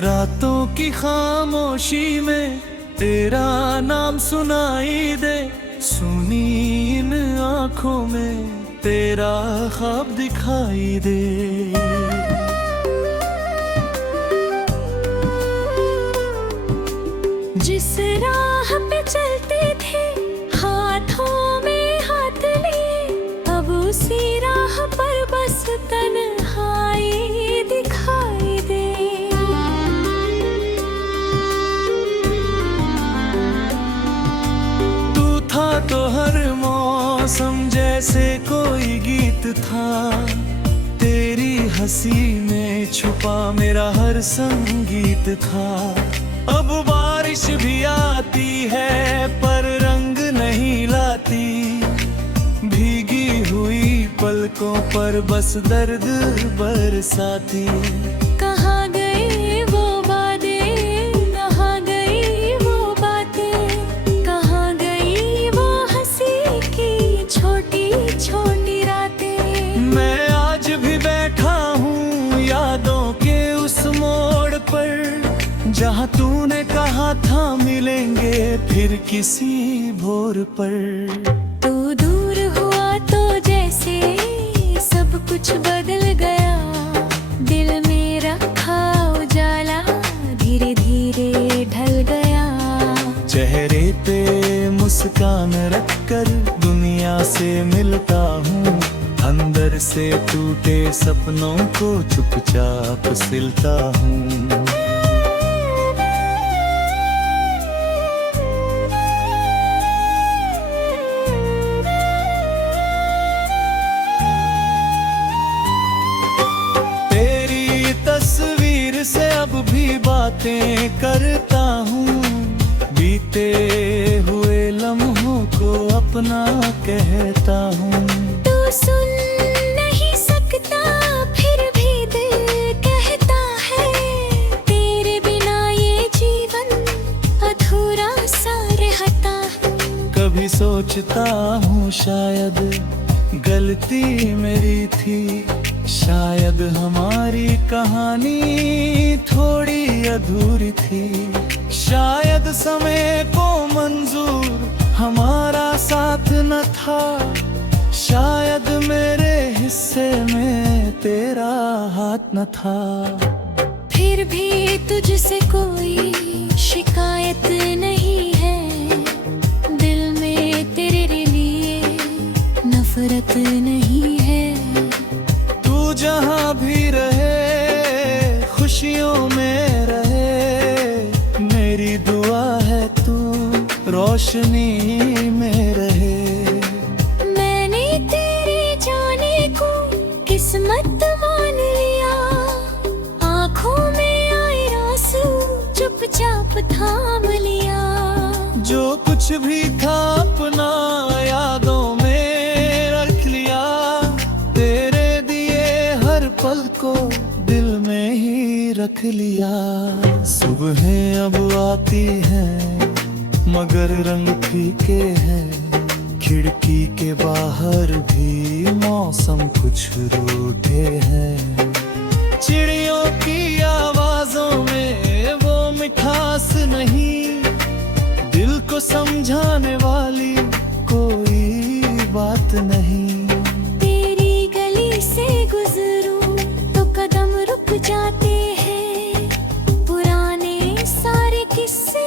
रातों की खामोशी में तेरा नाम सुनाई दे, सुनी इन आँखों में तेरा ख्वाब दिखाई दे। जिस राह पे चलते थे हाथों में हाथ लिए, अब उसी राह पर बस तन्हाई दिखाई दे। तू था तो हर मौसम जैसे कोई गीत था, तेरी हंसी में छुपा मेरा हर संगीत था। अब बारिश भी आती है पर रंग नहीं लाती, भीगी हुई पलकों पर बस दर्द बरसाती। कहाँ गई वो बातें, कहाँ गई वो बातें, कहाँ गई वो हंसी की छोटी छोटी रातें। मैं आज भी बैठा हूँ यादों के उस मोड़ पर, जहाँ तूने कहा था मिलेंगे फिर किसी भोर पर। तू दूर हुआ तो जैसे सब कुछ बदल गया, दिल में रखा उजाला धीरे धीरे ढल गया। चेहरे पे मुस्कान रखकर दुनिया से मिलता हूँ, अंदर से टूटे सपनों को चुपचाप सिलता हूँ। तस्वीर से अब भी बातें करता हूँ, बीते हुए लम्हों को अपना कहता हूँ। तू सुन नहीं सकता फिर भी दिल कहता है, तेरे बिना ये जीवन अधूरा सा रहता है। कभी सोचता हूँ शायद गलती मेरी थी, शायद हमारी कहानी थोड़ी अधूरी थी, शायद समय को मंजूर हमारा साथ न था, शायद मेरे हिस्से में तेरा हाथ न था। फिर भी तुझसे कोई शिकायत नहीं है, दिल में तेरे लिए नफरत नहीं है। तू जहाँ भी रहे खुशियों में रहे, मेरी दुआ है तू रोशनी में रहे। मैंने तेरे जाने को किस्मत मान लिया, आँखों में आए आंसू चुपचाप थाम लिया। जो कुछ भी था अपना यादों में रख लिया, तेरे दिए हर पल को दिल में ही रख लिया। सुबहें अब आती हैं मगर रंग फीके हैं, खिड़की के बाहर भी मौसम कुछ रूठे हैं। चिड़ियों की आवाजों में वो मिठास नहीं, दिल को समझाने वाली कोई बात नहीं। तेरी गली से गुजरूं तो कदम रुक जाते हैं, पुराने सारे किस्से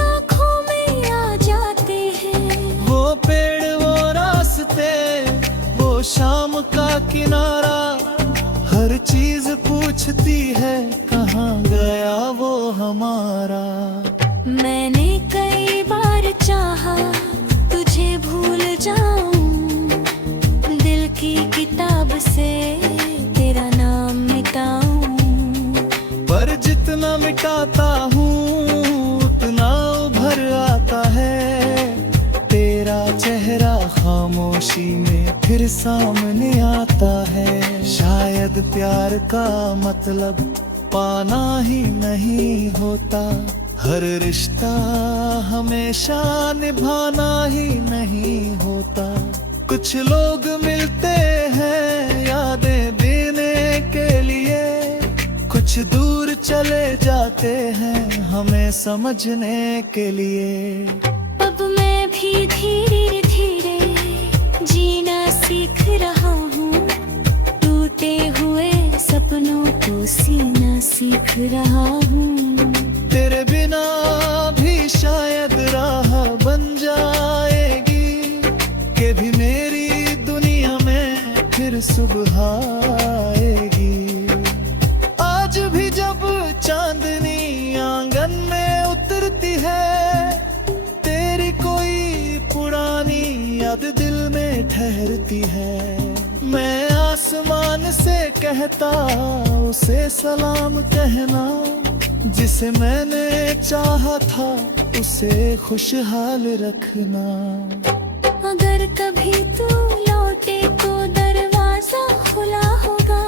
आँखों में आ जाते हैं। वो पेड़ वो रास्ते वो शाम का किनारा, हर चीज पूछती है कहाँ गया वो हमारा। मैंने कई बार चाहा तुझे भूल जाऊं, दिल की किताब से तेरा नाम मिटाऊं, पर जितना मिटाता हूँ उतना उभर आता है, तेरा चेहरा खामोशी में फिर सामने आता है। शायद प्यार का मतलब पाना ही नहीं होता, हर रिश्ता हमेशा निभाना ही नहीं होता। कुछ लोग मिलते हैं यादें देने के लिए, कुछ कुछ दूर चले जाते हैं हमें समझने के लिए। अब मैं भी धीरे धीरे जीना सीख रहा हूँ, टूटे हुए सपनों को सीना सीख रहा हूँ। तेरे बिना भी शायद राह बन जाएगी, कि भी मेरी दुनिया में फिर सुबह आएगी। आज भी जब चांदनी आंगन में उतरती है, तेरी कोई पुरानी याद दिल में ठहरती है। मैं आसमान से कहता उसे सलाम कहना, जिसे मैंने चाहा था उसे खुशहाल रखना। अगर कभी तू लौटे तो दरवाजा खुला होगा,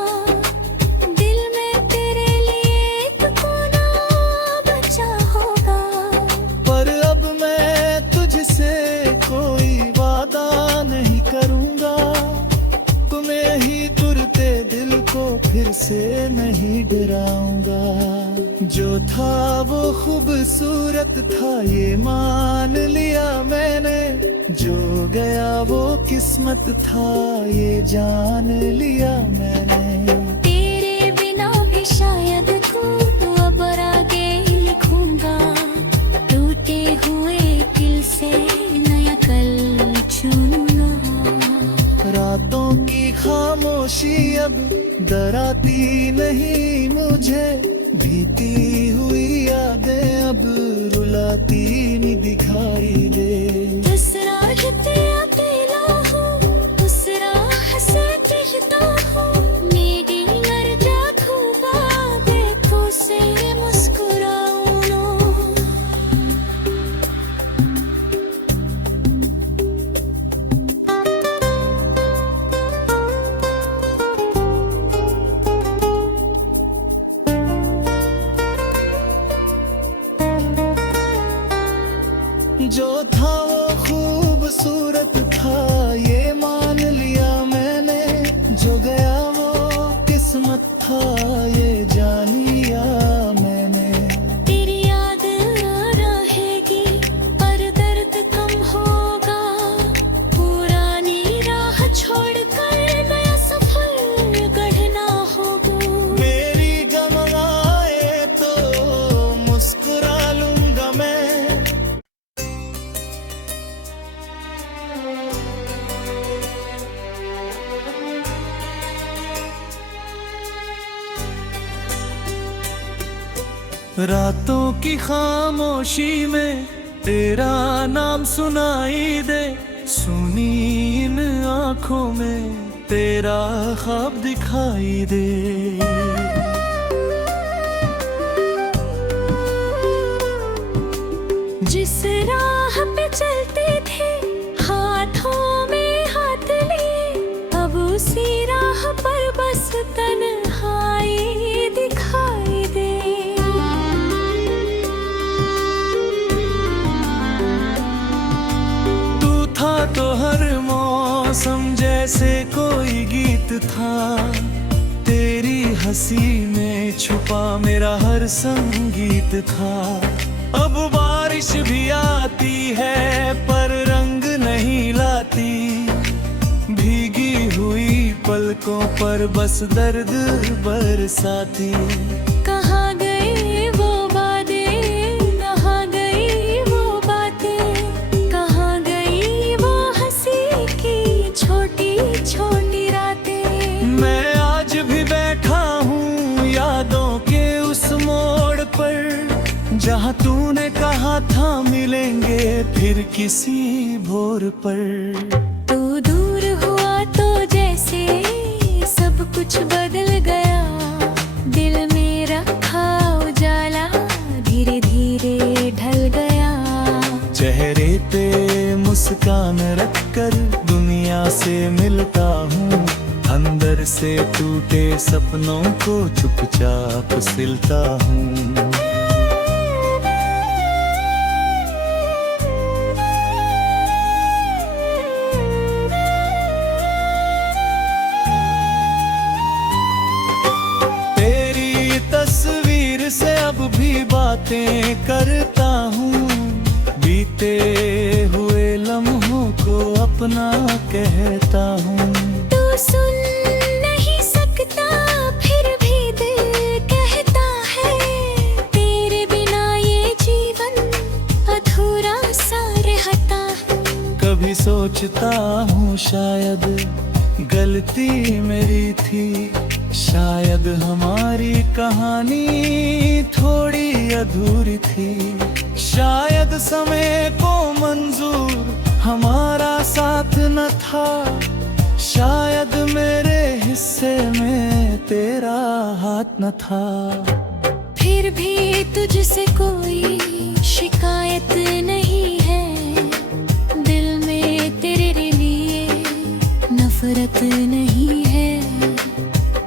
दिल में तेरे लिए एक कोना बचा होगा। पर अब मैं तुझसे कोई वादा नहीं करूँगा, तुम्हें ही तुरते दिल को फिर से नहीं डराऊंगा। जो था वो खूबसूरत था ये मान लिया मैंने, जो गया वो किस्मत था ये जान लिया मैंने। तेरे बिना भी शायद तू अब आगे लिखूंगा, टूटे हुए दिल से नया कल चुनूंगा। रातों की खामोशी अब डराती नहीं मुझे, बीती हुई यादें अब रुलाती नहीं दिखाई दे। जिस राह पे अकेला हूँ उस राह से कहता हूँ, मेरी लर्जा खूबा देखो से मुस्कुराऊं ना। जो था वो खूबसूरत था ये मान लिया मैंने, जो गया वो किस्मत था ये जान लिया मैंने। तेरी याद रहेगी पर दर्द कम होगा, पुरानी राह छोड़कर नया सफर गढ़ना होगा। मेरी गम आए तो मुस्कुरा लूंगा मैं। रातों की खामोशी में तेरा नाम सुनाई दे, सुनी इन आँखों में तेरा ख्वाब दिखाई दे। जिस राह पे चलते थे हाथों में हाथ लिए, अब उसी राह पर बस तन्हाई दिखाई दे। तू था तो हर मौसम जैसे कोई गीत था, तेरी हंसी में छुपा मेरा हर संगीत था। अब बारिश भी आती है पर रंग नहीं लाती, भीगी हुई पलकों पर बस दर्द बरसाती। कहाँ गई वो बातें, कहाँ गई वो बातें, कहाँ गई वो हंसी की छोटी छोटी रातें। मैं आज भी बैठा हूँ यादों के उस मोड़ पर, जहाँ तूने कहा था मिलेंगे फिर किसी भोर पर। तू दूर हुआ तो जैसे सब कुछ बदल गया, दिल मेरा था उजाला धीरे धीरे ढल गया। चेहरे पे मुस्कान रखकर दुनिया से मिलता हूँ, अंदर से टूटे सपनों को चुपचाप सिलता हूँ। बातें करता हूँ, बीते हुए लम्हों को अपना कहता हूँ। तू सुन नहीं सकता फिर भी दिल कहता है, तेरे बिना ये जीवन अधूरा सा रहता है। कभी सोचता हूँ शायद गलती मेरी थी, शायद हमारी कहानी थोड़ी अधूरी थी, शायद समय को मंजूर हमारा साथ न था, शायद मेरे हिस्से में तेरा हाथ न था। फिर भी तुझसे कोई शिकायत नहीं है, दिल में तेरे लिए नफरत नहीं है।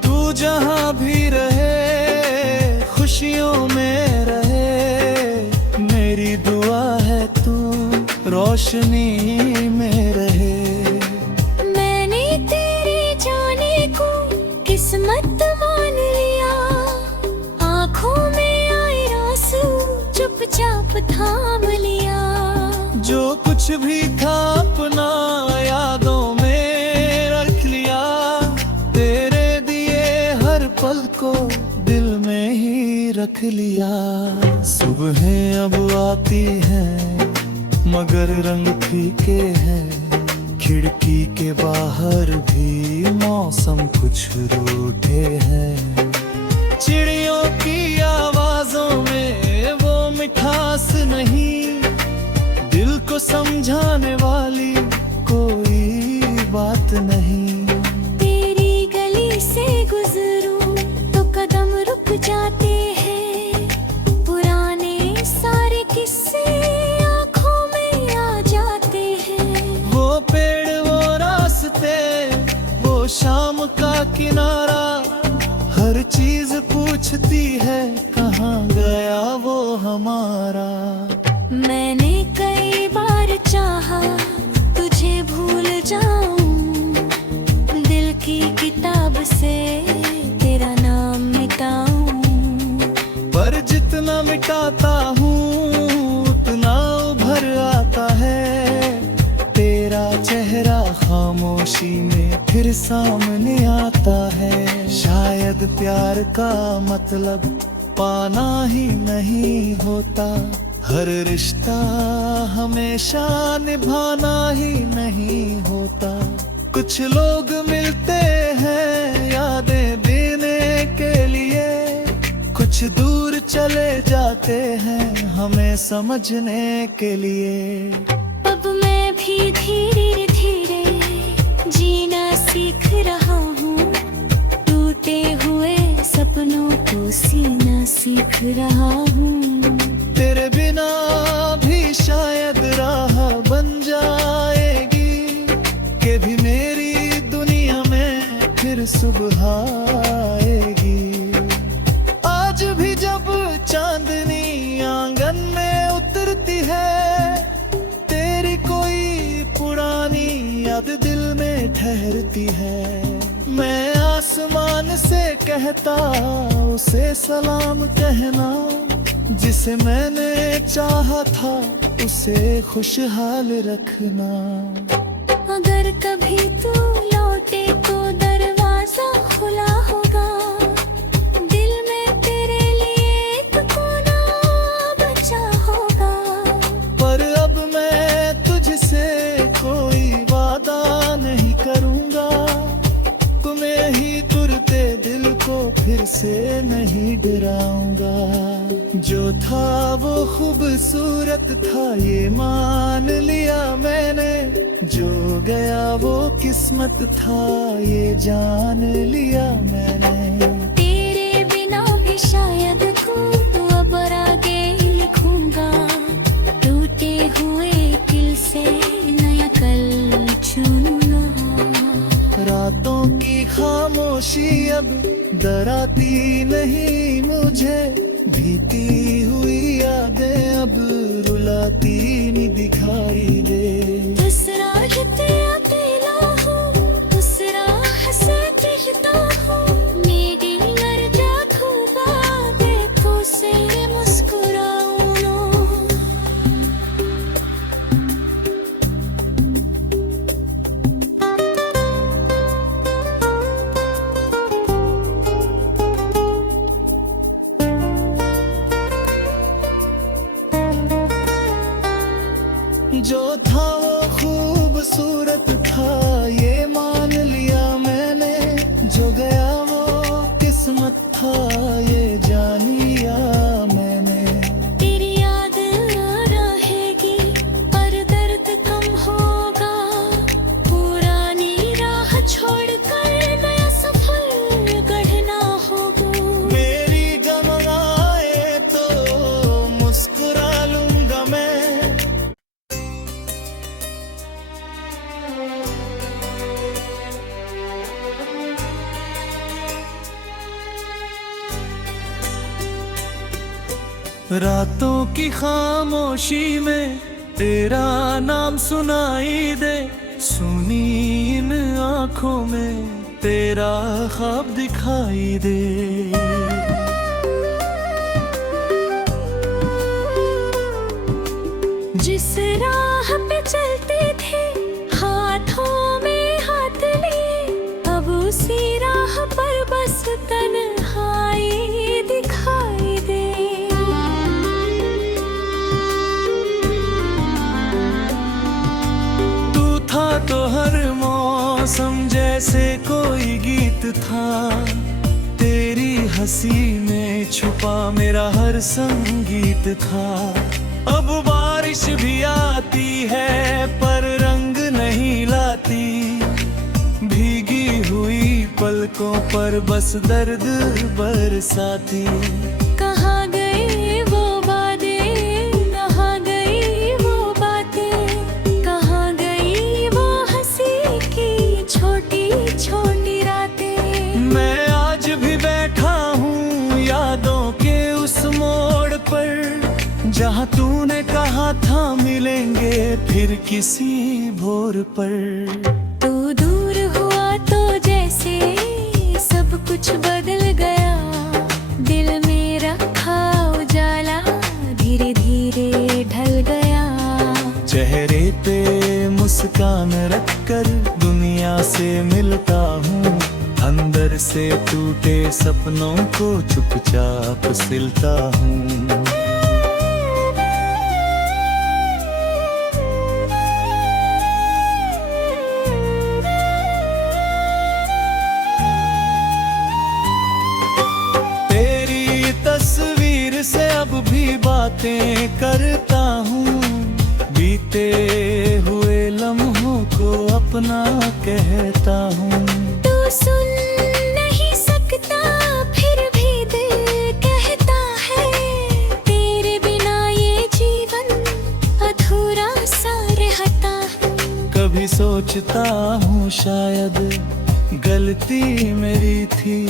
तू जहाँ भी रहे खुशियों में रहे, मेरी दुआ है तू रोशनी में रहे। मैंने तेरे जाने को किस्मत मान लिया, आँखों में आए आंसू चुपचाप थाम लिया। जो कुछ भी था अपना यादों में रख लिया, तेरे दिए हर पल को दिल में ही रख लिया। सुबहें अब आती हैं मगर रंग फीके हैं, खिड़की के बाहर भी मौसम कुछ रूठे हैं। चिड़ियों की आवाजों में वो मिठास नहीं, दिल को समझाने वाली कोई बात नहीं। तेरी गली से गुजरूं तो कदम रुक जाते हैं, पुराने सारे किस्से आँखों में आ जाते हैं। वो पेड़ वो रास्ते वो शाम का किनारा, हर चीज पूछती है कहाँ गया वो हमारा। मैंने कई बार चाहा तुझे भूल जाऊं, दिल की किताब से तेरा नाम मिटाऊं। पर जितना मिटाता हूँ उतना उभर आता है, तेरा चेहरा खामोशी में फिर सामने आता है। शायद प्यार का मतलब पाना ही नहीं होता, हर रिश्ता हमेशा निभाना ही नहीं होता। कुछ लोग मिलते हैं यादें देने के लिए, कुछ दूर चले जाते हैं हमें समझने के लिए। अब मैं भी धीरे धीरे जीना सीख रहा हूँ, टूटे हुए सपनों को सीना सीख रहा हूँ। तेरे बिना भी शायद राह बन जाएगी, कि भी मेरी दुनिया में फिर सुबह आएगी। आज भी जब चांदनी आंगन में उतरती है, तेरी कोई पुरानी याद दिल में ठहरती है। मैं आसमान से कहता उसे सलाम कहना, जिसे मैंने चाहा था उसे खुशहाल रखना। अगर कभी तू लौटे तो दरवाजा खुला होगा, दिल में तेरे लिए एक कोना बचा होगा। पर अब मैं तुझसे कोई वादा नहीं करूँगा, तुम्हें ही तुरते दिल को फिर से नहीं डराऊंगा। जो था वो खूबसूरत था ये मान लिया मैंने, जो गया वो किस्मत था ये जान लिया मैंने। तेरे बिना भी शायद तू अब आगे लिखूंगा, टूटे हुए दिल से नया कल चुनूंगा। रातों की खामोशी अब डराती नहीं मुझे, बीती हुई यादें अब रुलाती नहीं दिखाई दे। दूसरा तेरा हूँ, दूसरा हंसे कहता हूँ, मेरी लड़ जा खूबा देखो से मुस्कुरा। जो था वो खूबसूरत था, ये मान लिया मैंने। जो गया वो किस्मत था, ये जान लिया मैंने। तेरी याद रहेगी पर दर्द कम होगा, पुरानी राह छोड़कर नया सफर गढ़ना होगा। मेरी गम आए तो मुस्कुरा लूंगा मैं। रातों की खामोशी में तेरा नाम सुनाई दे, सुनी इन आँखों में तेरा ख्वाब दिखाई दे। जिस राह पे चलते थे हाथों में हाथ लिए, अब उसी राह पर बस तन्हाई दिखाई दे। तो हर मौसम जैसे कोई गीत था, तेरी हंसी में छुपा मेरा हर संगीत था। अब बारिश भी आती है पर रंग नहीं लाती, भीगी हुई पलकों पर बस दर्द बरसाती। कहाँ गई वो बातें, कहाँ गई वो बातें, कहाँ गई वो हंसी की छोटी छोटी रातें। मैं आज भी बैठा हूँ यादों के उस मोड़ पर, जहाँ तूने कहा था मिलेंगे फिर किसी भोर पर। तू दूर हुआ तो जैसे सब कुछ बदल गया, दिल में रखा उजाला धीरे धीरे ढल गया। चेहरे पे मुस्कान रखकर दुनिया से मिलता हूँ, अंदर से टूटे सपनों को चुपचाप सिलता हूँ। तेरी तस्वीर से अब भी बातें करता हूँ, बीते हुए लम्हों को अपना कहता हूँ। तू सुन नहीं सकता फिर भी दिल कहता है, तेरे बिना ये जीवन अधूरा सा रहता है। कभी सोचता हूँ शायद गलती मेरी थी,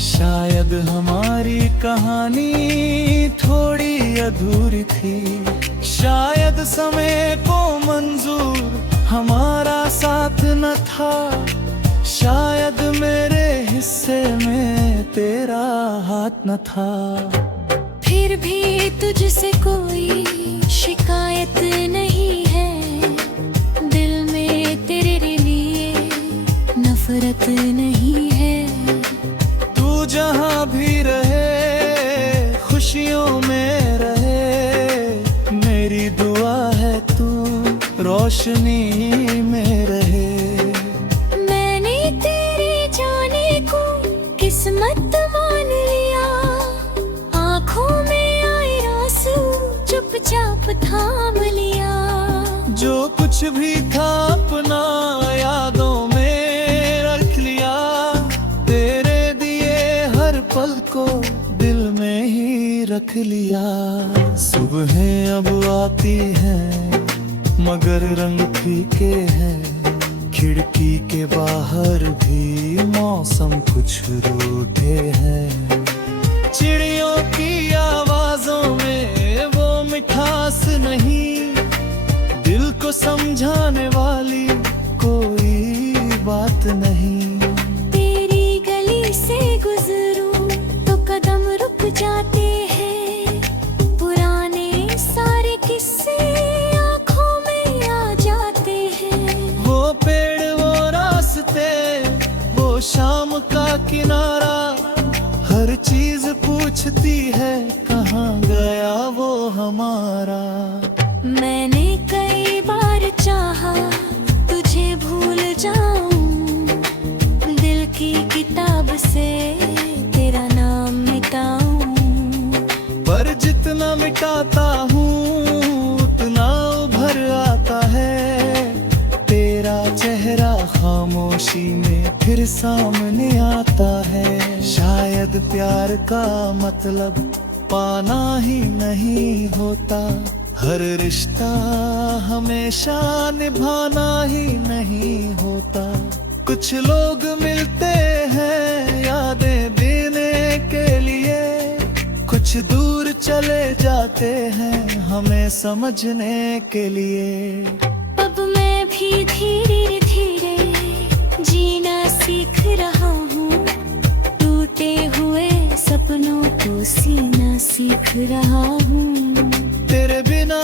शायद हमारी कहानी थोड़ी अधूरी थी। शायद समय को मंजूर हमारा साथ न था, शायद मेरे हिस्से में तेरा हाथ न था। फिर भी तुझसे कोई शिकायत नहीं है, दिल में तेरे लिए नफरत नहीं है। तू जहाँ भी रहे खुशियों में रहे, मेरी दुआ है तू रोशनी में रहे। मैंने तेरे जाने को किस्मत मान लिया, आँखों में आए आंसू चुपचाप थाम लिया। जो कुछ भी था अपना यादों में रख लिया, तेरे दिए हर पल को दिल में ही रख लिया। सुबहें अब आती हैं मगर रंग फीके हैं, खिड़की के बाहर भी मौसम कुछ रूठे हैं। चिड़ियों की आवाजों में वो मिठास नहीं, दिल को समझाने वाली कोई बात नहीं। तेरी गली से गुजरूं तो कदम रुक जाते हैं, पुराने सारे किस्से आँखों में आ जाते हैं। वो पेड़ वो रास्ते वो शाम का किनारा, हर चीज पूछती है कहाँ गया वो हमारा। मैंने कई मिटाता हूँ उतना उभर आता है तेरा चेहरा, खामोशी में फिर सामने आता है। शायद प्यार का मतलब पाना ही नहीं होता, हर रिश्ता हमेशा निभाना ही नहीं होता। कुछ लोग मिलते हैं यादें देने के लिए, कुछ दूर चले जाते हैं हमें समझने के लिए। अब मैं भी धीरे धीरे जीना सीख रहा हूँ, टूटे हुए सपनों को सीना सीख रहा हूँ। तेरे बिना